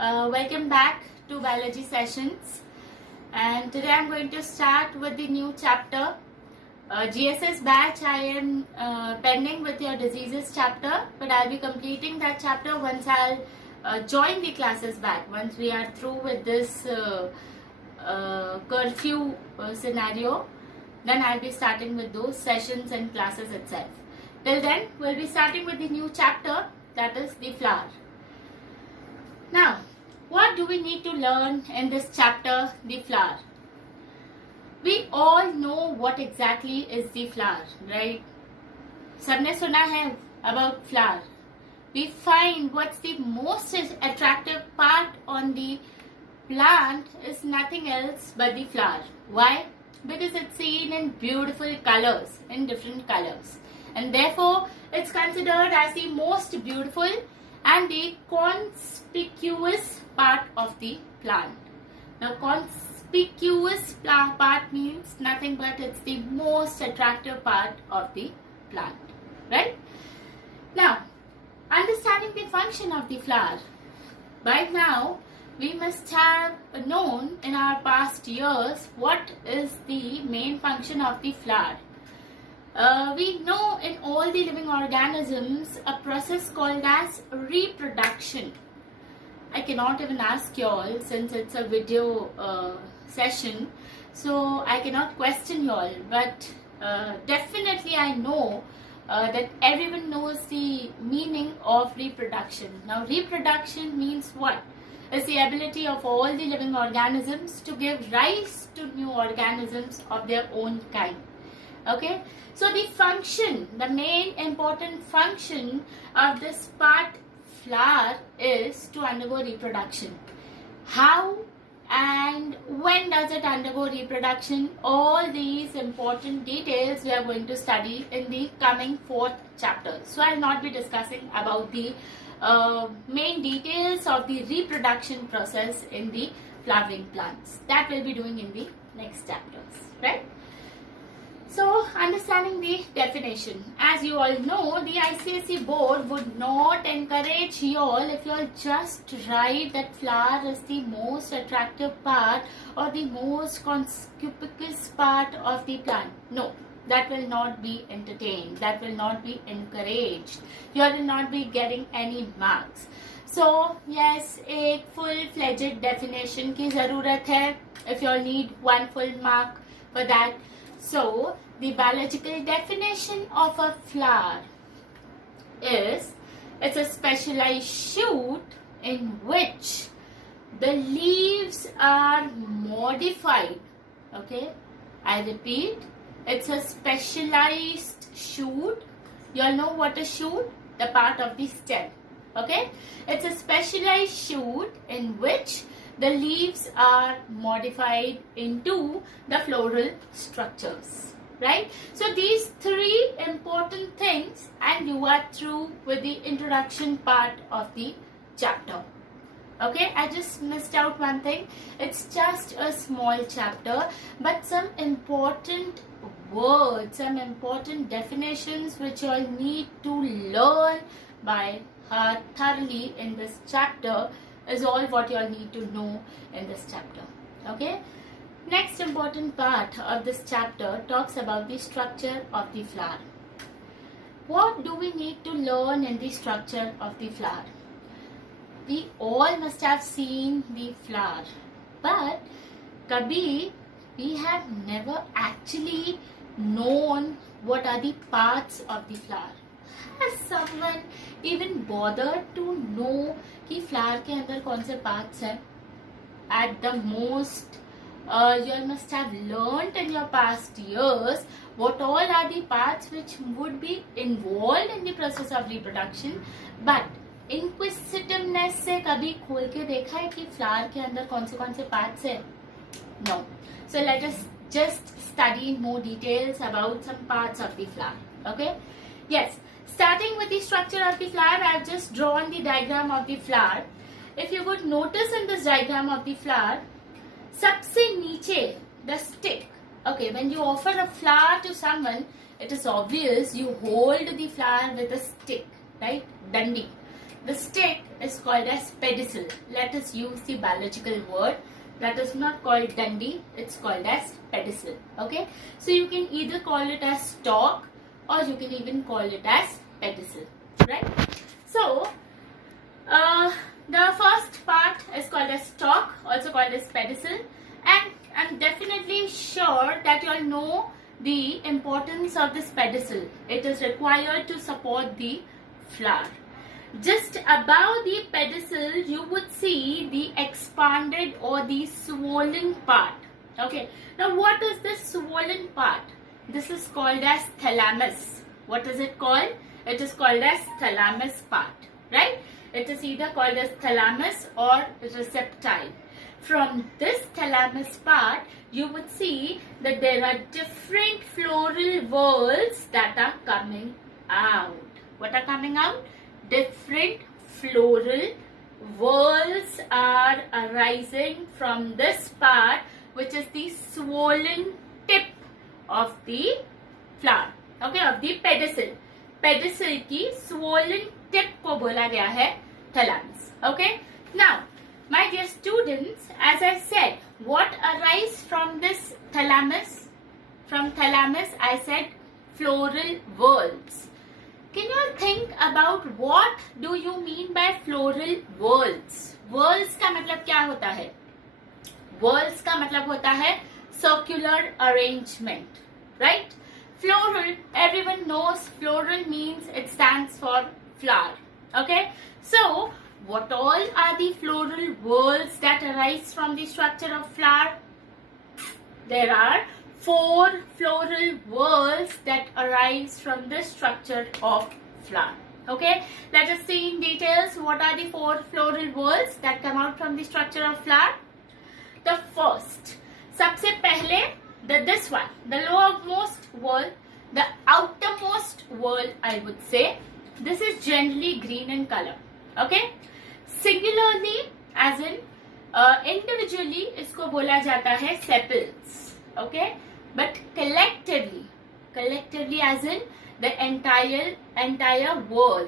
Welcome back to biology sessions, and today I'm going to start with the new chapter. GSS batch, I am pending with your diseases chapter, but I'll be completing that chapter once I'll join the classes back. Once we are through with this curfew scenario, then I'll be starting with those sessions and classes itself. Till then, we'll be starting with the new chapter, that is the flower. Now, what do we need to learn in this chapter, the flower? We all know what exactly is the flower, right? सबने सुना है about flower. We find what's the most attractive part on the plant is nothing else but the flower. Why? Because it's seen in beautiful colors, in different colors. And therefore, it's considered as the most beautiful and the conspicuous part of the plant. Now, conspicuous part means nothing but it's the most attractive part of the plant, right? Now, understanding the function of the flower. By now, we must have known in our past years what is the main function of the flower. We know in all the living organisms a process called as reproduction. I cannot even ask you all since it's a video session, so I cannot question you all, but definitely I know that everyone knows the meaning of reproduction. Now, reproduction means what? It's the ability of all the living organisms to give rise to new organisms of their own kind. Okay, so the function, the main important function of this part flower is to undergo reproduction. How and when does it undergo reproduction? All these important details we are going to study in the coming 4th chapter. So I will not be discussing about the main details of the reproduction process in the flowering plants. That we'll be doing in the next chapters, right? So, understanding the definition. As you all know, the ICSE board would not encourage you all if you all just write that flower is the most attractive part or the most conspicuous part of the plant. No, that will not be entertained. That will not be encouraged. You all will not be getting any marks. So, yes, a full-fledged definition ki zarurat hai if you all need 1 full mark for that. So, the biological definition of a flower is it's a specialized shoot in which the leaves are modified. Okay, I repeat, it's a specialized shoot. You all know what a shoot? The part of the stem. Okay, it's a specialized shoot in which the leaves are modified into the floral structures, right? So these 3 important things and you are through with the introduction part of the chapter. Okay, I just missed out one thing. It's just a small chapter, but some important words, some important definitions which you all need to learn by heart thoroughly in this chapter is all what you all need to know in this chapter. Okay. Next important part of this chapter talks about the structure of the flower. What do we need to learn in the structure of the flower? We all must have seen the flower, but kabhi we have never actually known what are the parts of the flower. Has someone even bothered to know कि flower के अंदर कौन से parts हैं? At the most, you all must have learnt in your past years what all are the parts which would be involved in the process of reproduction. But inquisitiveness से कभी खोल के देखा है कि flower के अंदर कौन से parts हैं? No. So let us just study in more details about some parts of the flower. Okay? Yes. Starting with the structure of the flower, I have just drawn the diagram of the flower. If you could notice in this diagram of the flower, सबसे नीचे, the stick. Okay, when you offer a flower to someone, it is obvious you hold the flower with a stick, right? Dandi. The stick is called as pedicel. Let us use the biological word. That is not called dundee, it's called as pedicel. Okay, so you can either call it as stalk or you can even call it as pedicel, right? So the first part is called as stalk, also called as pedicel, and I'm definitely sure that you all know the importance of this pedicel. It is required to support the flower. Just above the pedicel, you would see the expanded or the swollen part. Okay, now what is this swollen part? This is called as thalamus. What is it called? It is called as thalamus part, right? It is either called as thalamus or receptile. From this thalamus part, you would see that there are different floral whorls that are coming out. What are coming out? Different floral whorls are arising from this part, which is the swollen tip of the flower, okay, of the pedicel. Pedicel की swollen tip को बोला गया है thalamus. Okay. Now, my dear students, as I said, what arise from this thalamus? From thalamus, I said floral whorls. Can you think about what do you mean by floral whorls? Whorls का मतलब क्या होता है? Whorls का मतलब होता है circular arrangement, right? Floral, everyone knows floral means it stands for flower. Okay, so what all are the floral whorls that arise from the structure of flower? There are 4 floral whorls that arise from the structure of flower. Okay, let us see in details what are the 4 floral whorls that come out from the structure of flower. The first, सबसे पहले, this one, the lowermost whorl, the outermost whorl, I would say. This is generally green in color. Okay, singularly as in individually इसको बोला जाता है sepals. Okay, but collectively as in the entire whorl.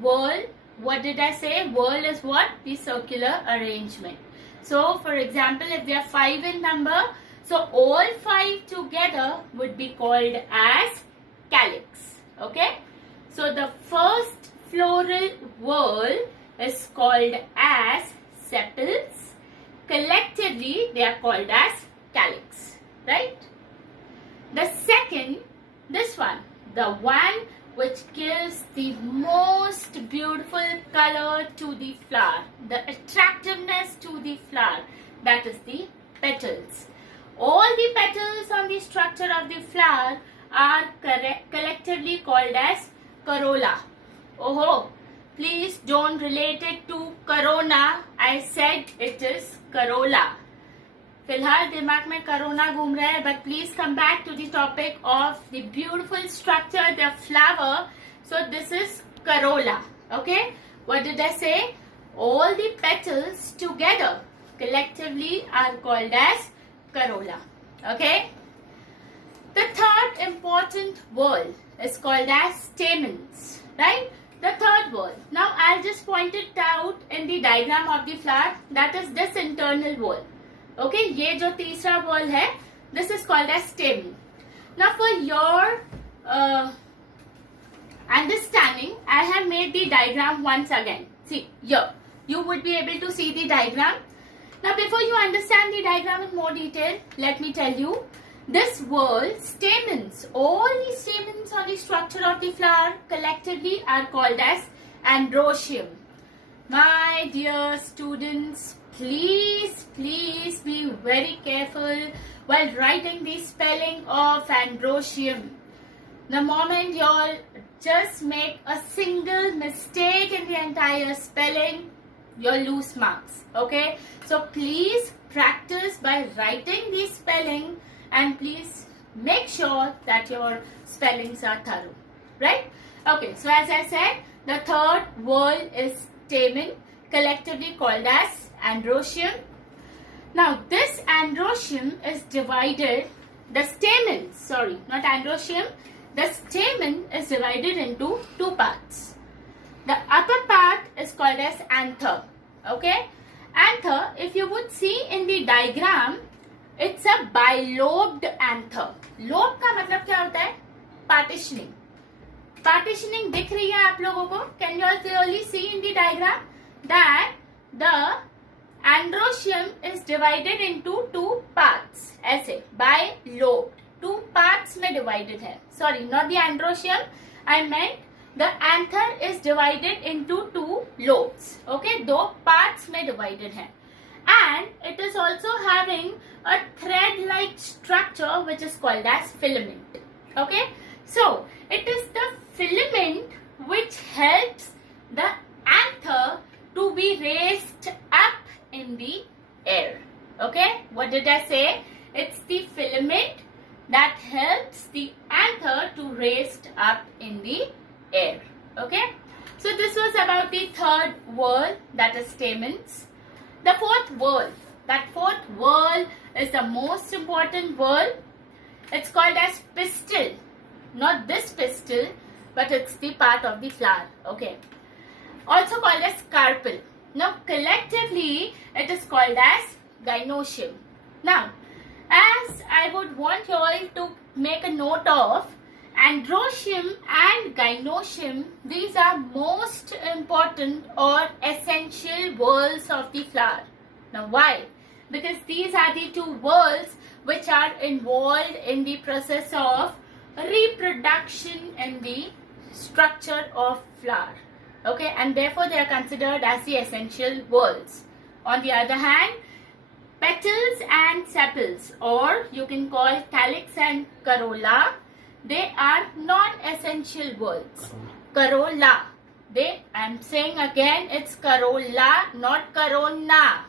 Whorl, what did I say? Whorl is what? The circular arrangement. So for example, if we are 5 in number, so all 5 together would be called as calyx. Okay, so the first floral whorl is called as sepals. Collectively they are called as calyx, right? The second, this one, the one which gives the most beautiful color to the flower, the attractiveness to the flower, that is the petals. All the petals on the structure of the flower are collectively called as corolla. Oh, please don't relate it to corona. I said it is corolla. फिलहाल दिमाग में corona घूम रहा है, but please come back to the topic of the beautiful structure, the flower. So this is corolla. Okay, what did I say? All the petals together collectively are called as corolla. Okay, the third important whorl is called as stamens, right? The third whorl. Now I'll just point it out in the diagram of the flower. That is this internal whorl. Okay, ये जो तीसरा whorl है, this is called as stamen. Now for your understanding, I have made the diagram once again. See here, you would be able to see the diagram. Now before you understand the diagram in more detail, let me tell you, this whorl, stamens, all the stamens on the structure of the flower collectively are called as androecium. My dear students, please be very careful while writing the spelling of androecium. The moment you all just make a single mistake in the entire spelling, you'll lose marks. Okay, so please practice by writing the spelling and please make sure that your spellings are thorough, right? Okay, so as I said, the third whorl is stamen, collectively called as androecium. Now this androecium is divided, the stamen, sorry, not androecium, the stamen is divided into 2 parts. The upper part is called as anther. Okay, anther, if you would see in the diagram, it's a bilobed anther. Lobe का मतलब क्या होता है? Partitioning. Partitioning दिख रही है आप लोगों को? Can you all clearly see in the diagram that the androecium is divided into two parts? ऐसे bilobed, two parts में divided है. Sorry, not the androecium. I meant the anther is divided into two lobes. Okay, दो parts में divided है. And it is also having a thread-like structure which is called as filament. Okay, so it is the filament which helps the anther to be raised up in the air. Okay, what did I say? It's the filament that helps the anther to raised up in the air. Okay, so this was about the third whorl, that is stamens. The fourth whorl, that fourth whorl is the most important whorl. It's called as pistil. Not this pistil, but it's the part of the flower. Okay, also called as carpel. Now collectively it is called as gynoecium. Now, as I would want you all to make a note of, androecium and gynoecium, these are most important or essential whorls of the flower. Now why? Because these are the two whorls which are involved in the process of reproduction in the structure of flower. Okay, and therefore they are considered as the essential whorls. On the other hand, petals and sepals, or you can call calyx and corolla, they are non-essential whorls. Corolla. I'm saying again, it's corolla, not corona.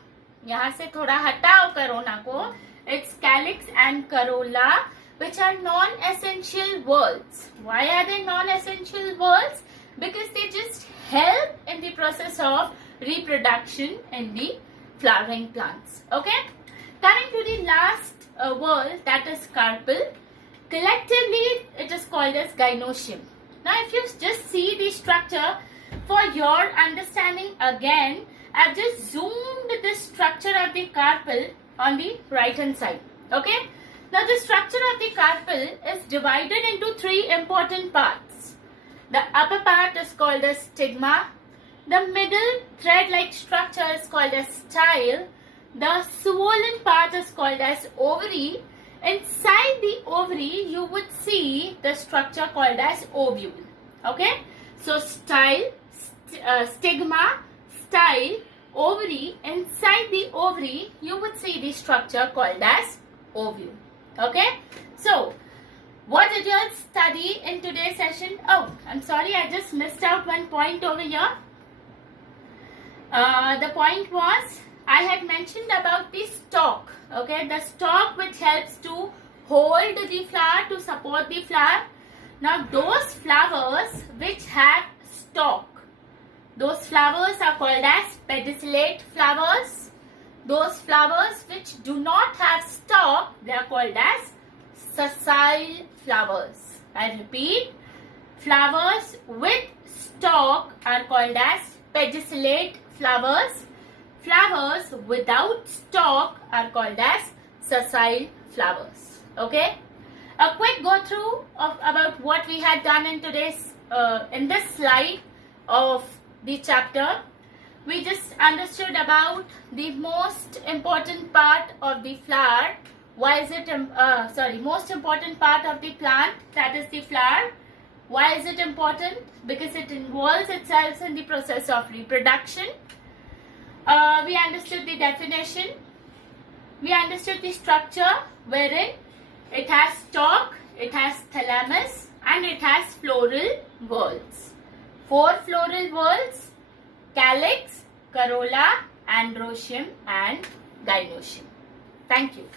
यहाँ से थोड़ा हटाओ corona को. It's calyx and corolla, which are non-essential whorls. Why are they non-essential whorls? Because they just help in the process of reproduction in the flowering plants. Okay? Coming to the last whorl, that is carpel. Collectively, it is called as gynoecium. Now, if you just see the structure, for your understanding again, I've just zoomed the structure of the carpel on the right hand side. Okay? Now, the structure of the carpel is divided into three important parts. The upper part is called as stigma. The middle thread-like structure is called as style. The swollen part is called as ovary. Inside the ovary, you would see the structure called as ovule. Okay? So, style, stigma, style, ovary. Inside the ovary, you would see the structure called as ovule. Okay? So, what did you all study in today's session? Oh, I'm sorry, I just missed out one point over here. The point was, I had mentioned about the stalk. Okay, the stalk which helps to hold the flower, to support the flower. Now, those flowers which have stalk, those flowers are called as pedicellate flowers. Those flowers which do not have stalk, they are called as sessile flowers. I repeat, flowers with stalk are called as pedicellate flowers. Flowers without stalk are called as sessile flowers. Okay? A quick go through of about what we had done in today's in this slide of the chapter. We just understood about the most important part of the flower. Why is it most important part of the plant, that is the flower. Why is it important? Because it involves itself in the process of reproduction. We understood the definition. We understood the structure wherein it has stalk, it has thalamus, and it has floral whorls. 4 floral whorls: calyx, corolla, androecium, and gynoecium. Thank you.